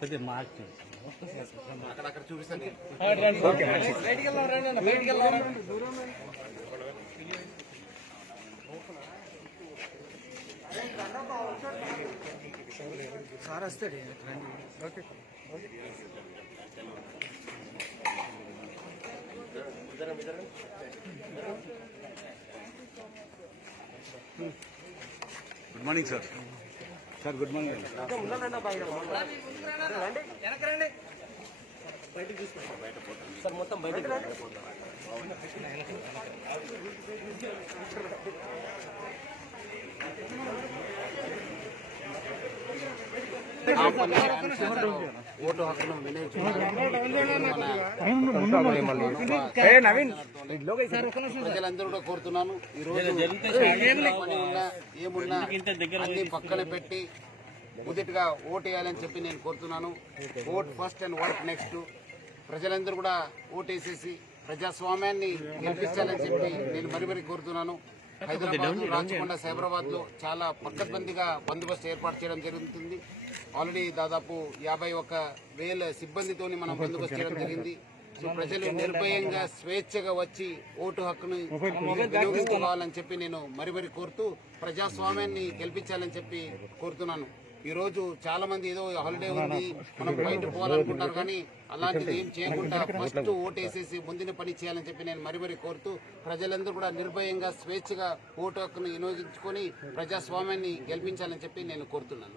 కొద్దిగా మార్క్ అక్కడ చూపిస్తాను. సార్ వస్తాడు. Okay good morning sir. Sir good morning. Sir మొత్తం బయట ఓటు హక్కును ప్రజలందరూ కూడా కోరుతున్నాను. ఈ రోజు పని ఉన్నా ఏమున్నా అన్ని పక్కన పెట్టి మొదటిగా ఓటు వేయాలని చెప్పి నేను కోరుతున్నాను. Vote first and work next. ప్రజలందరూ కూడా ఓటేసేసి ప్రజాస్వామ్యాన్ని గెలిపించాలని చెప్పి నేను మరీ కోరుతున్నాను. హైదరాబాద్, రాచకొండ, సైబరాబాద్ లో చాలా పక్కడ్బందీగా బందోబస్తు ఏర్పాటు చేయడం జరుగుతుంది. ఆల్రెడీ దాదాపు 51,000 సిబ్బందితో మనం బందోబస్తు చేయడం జరిగింది. సో ప్రజలు నిర్భయంగా స్వేచ్ఛగా వచ్చి ఓటు హక్కును వినియోగించుకోవాలని చెప్పి నేను మరీ కోరుతూ ప్రజాస్వామ్యాన్ని గెలిపించాలని చెప్పి కోరుతున్నాను. ఈ రోజు చాలా మంది ఏదో హాలిడే ఉంది, మనం బయట పోవాలనుకుంటారు, కానీ అలాంటిది ఏం చేయకుండా ఫస్ట్ ఓటేసేసి ముందుని పని చేయాలని చెప్పి నేను మరీ కోరుతూ ప్రజలందరూ కూడా నిర్భయంగా స్వేచ్ఛగా ఓటు హక్కును వినియోగించుకొని ప్రజాస్వామ్యాన్ని గెలిపించాలని చెప్పి నేను కోరుతున్నాను.